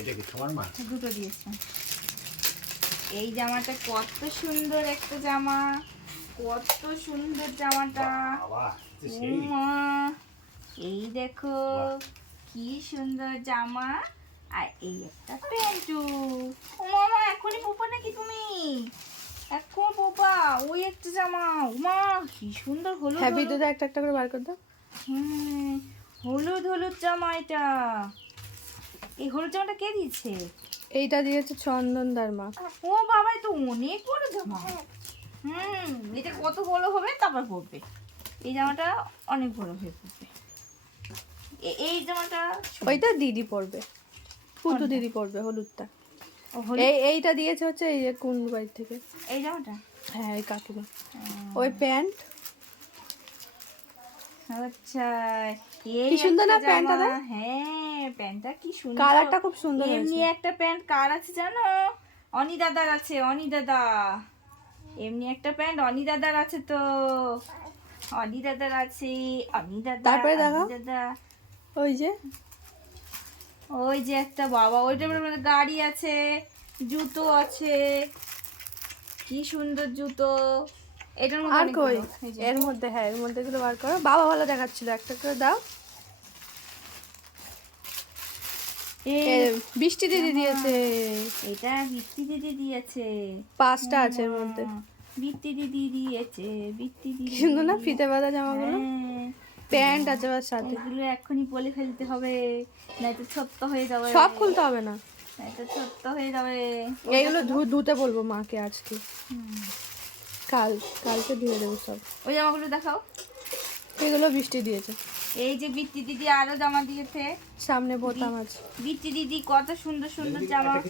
এটা কি তোমার মা। দুটো দিয়েছে। এই জামাটা কত সুন্দর একটা জামা কত সুন্দর জামাটা। এই দেখো কি সুন্দর জামা। আর এই একটা প্যান্টু। ও মামা এখনই পোপা নাকি তুমি? এখন পোপা ওই একটা জামা। উমা কি সুন্দর হলুদ হ্যাঁ হলুদ। বিদ্যুৎ একটা একটা করে বার করে দাও। হ্যাঁ হলুদ হলুদ জামা এটা। এই হলুদ জামাটা কে দিয়েছে? এইটা দিয়েছে চন্দনদার মা। ও বাবা তো অনেক বড় জামা। হুম এটা কত বড় হবে তারপর পরবে। এই জামাটা অনেক বড় হয়ে পড়বে। এই জামাটা ওইটা দিদি পরবে। পুতু দিদি পরবে হলুদটা। এই এইটা দিয়েছে হচ্ছে এই যে কোন বাড়ি থেকে? এই জামাটা? হ্যাঁ এই কাকিমা। ওই প্যান্ট। আচ্ছা কি সুন্দর না প্যান্টটা হ্যাঁ। প্যান্টটা কি সুন্দর। কালারটা খুব সুন্দর এমনি একটা প্যান্ট কার আছে জানো? অনি দাদার আছে অনি দাদা। এমনি একটা প্যান্ট অনি দাদার আছে তো। অনি দাদার আছে অনি দাদা তারপরে দাদা। ওই যে। ওই যে একটা বাবা ওইটার মধ্যে গাড়ি আছে জুতো আছে। কি সুন্দর জুতো। এটার মধ্যে আর কই। এর মধ্যে হ্যাঁ এর মধ্যে এগুলো বার করো। বাবা ভালো দেখাচ্ছিল একটা করে দাও এই এ, বৃষ্টি দিদি দিয়েছে। এটা বৃত্তি দিদি দিয়েছে। পাঁচটা আছে এর মধ্যে। বৃত্তি দিদি দিয়েছে বৃত্তি দিদি কি সুন্দর না ফিতে বাঁধা জামাগুলো? হ্যাঁ, প্যান্ট আছে ওর সাথে। এগুলো এক্ষুনি বলে ফেলতে হবে নয়তো ছোট্ট হয়ে যাবে। সব খুলতে হবে না? নয়তো ছোট্ট হয়ে যাবে। এইগুলো ধু- ধুতে বলব মাকে আজকে। কাল কালকে ধুয়ে দেবো সব। ওই জামাগুলো দেখাও। এগুলো বৃষ্টি দিয়েছে। এই যে বৃত্তি দিদি আরও জামা দিয়েছে। সামনে বোতাম আছে। বৃত্তি দিদি কত সুন্দর সুন্দর জামা।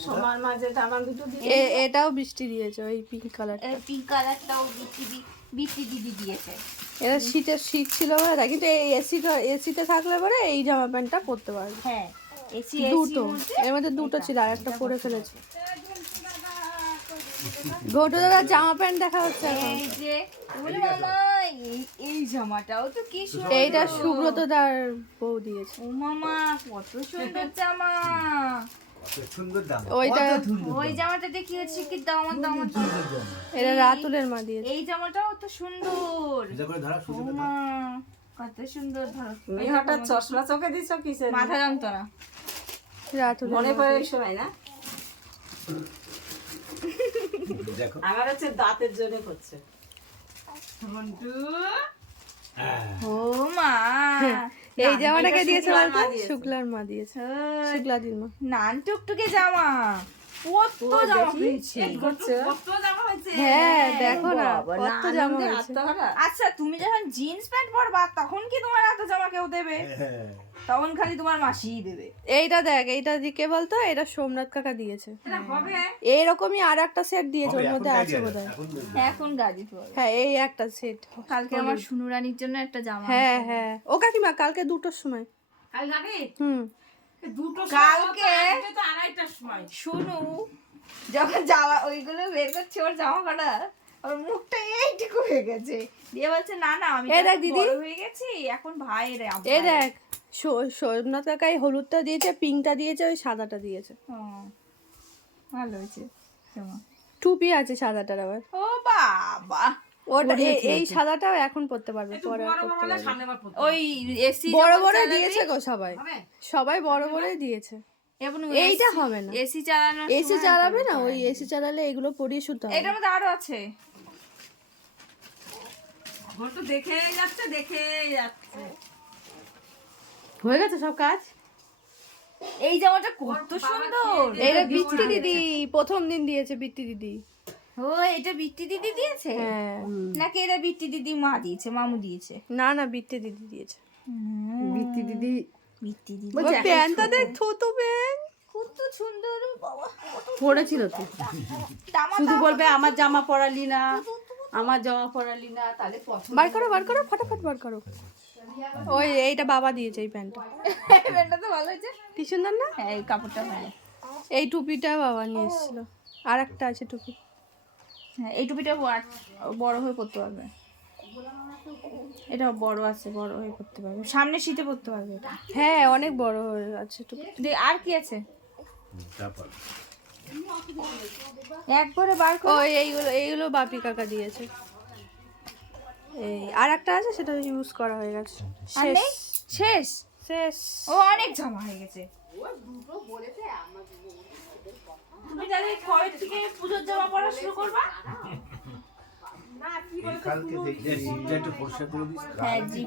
সবার মাঝে জামা দুটো দিয়ে এটাও বৃষ্টি দিয়েছে ওই পিঙ্ক কালার পিঙ্ক কালারটাও বৃত্তি দি- বৃত্তি দিদি দিয়েছে। এটা শীতের শীত ছিল বলে তাই কিন্তু এই এসিটা এসিতে থাকলে পরে এই জামা প্যান্টটা পরতে পারবে। হ্যাঁ এসি দুটো এর মধ্যে দুটো ছিল আর একটা পরে ফেলেছে। ঘটু দাদার জামা প্যান্ট দেখা হচ্ছে এই যে ওরে মামা এই জামাটাও তো কি সুন্দর। এইটা সুব্রত দার বউ দিয়েছে। ও মামা কত সুন্দর জামা। দাম ওইটা ওই জামাটা দেখি হচ্ছে কি দামার দামার। এটা রাতুলের মা দিয়েছে। এই জামাটাও তো সুন্দর। কত সুন্দর ধরো। হঠাৎ চশমা চোখে দিছ কিসের মাথা যন্ত্রণা রাতুলের মনে পড়ে ওই সময় না? দেখো। আমার হচ্ছে দাঁতের জন্য করছে হ্যাঁ। ও মা। এই জামাটাকে দিয়েছে বলতো। শুক্লার মা দিয়েছে। ওই শুক্লাদির মা নান টুকটুকে জামা। কত জামা। কত করছে হ্যাঁ দেখো না কত জামা হয়েছে। আচ্ছা তুমি যখন জিন্স প্যান্ট পরবা তখন কি তোমার এত জামা কেউ দেবে? হ্যাঁ। তখন খালি তোমার মাসিই দেবে। এইটা দেখ এইটা দিকে বলতো? এটা সোমনাথ কাকা দিয়েছে। হবে? এইরকমই আর একটা সেট দিয়েছে ওর মধ্যে আছে এখন। গাজি। হ্যাঁ এই একটা সেট কালকে আমার সুনুরানির জন্য একটা জামা হ্যাঁ হ্যাঁ। ও কাকিমা কালকে দুটোর সময়। কাল যাবে? হুম। দুটো কালকে তো আড়াইটার সময়। শুনু। যখন জামা ওইগুলো বের করছে ওর জামা কাটা ওর মুখটা এইটুকু হয়ে গেছে। দিয়ে বলছে না না আমি দেখ দিদি। হয়ে গেছি এখন ভাই রে ভাই। দেখ সো- সোমনাথ কাকা এই হলুদটা দিয়েছে পিঙ্কটা দিয়েছে ওই সাদাটা দিয়েছে। ভালো হয়েছে। টুপি আছে সাদাটার আবার। ও বাবা। ওটা এ- এই সাদাটাও এখন পড়তে পারবে পরে ওই এসি বড় বড় দিয়েছে গো সবাই। সবাই বড় বড়ই দিয়েছে। এইটা হবে না। এসি চালানো এসি চালাবে না ওই এসি চালালে এগুলো পরিয়ে শুতে হবে। এটার মধ্যে আরও আছে। ঘর তো দেখে যাচ্ছে দেখে যাচ্ছে। হয়ে গেছে সব কাজ? এই জামাটা কত সুন্দর! এটা বৃত্তি দিদি প্রথম দিন দিয়েছে বৃত্তি দিদি। ও এটা বৃত্তি দিদি দিয়েছে? হ্যাঁ। নাকি এটা বৃত্তি দিদি মা দিয়েছে মামু দিয়েছে? না না বৃত্তি দিদি দিয়েছে। বৃত্তি দিদি। বৃত্তি দিদি প্যান্টটা দেখ ছোট প্যান্ট। কত সুন্দর বাবা পড়েছিল তো। শুধু বলবে আমার জামা পরালি না আমার জামা পরালি না তাহলে বার করো বার করো ফটাফট বার করো। ওই এইটা বাবা দিয়েছে এই প্যান্টটা। প্যান্টটা তো ভালো হয়েছে। কি সুন্দর না? হ্যাঁ এই কাপড়টা ভালো। এই টুপিটা বাবা নিয়ে এসেছিল। আর একটা আছে টুপি। হ্যাঁ এই টুপিটা বড়- হয়ে পড়তে পারবে। এটা বড় আছে বড় হয়ে পড়তে পারবে। সামনে শীতে পড়তে পারবে এটা। হ্যাঁ অনেক বড় হয়ে আছে টুপি। আর কি আছে? একবারে বার ও করে এইগুলো এইগুলো বাপি কাকা দিয়েছে। এই আর একটা আছে সেটা ইউজ করা হয়ে গেছে। আর শেষ। শেষ। শেষ। ও অনেক জমা হয়ে গেছে। তুমি তাহলে কবে থেকে পুজোর জামা পরা শুরু করবা? কালকে দেখি একটু পরিষ্কার করে দিস হ্যাঁ জি।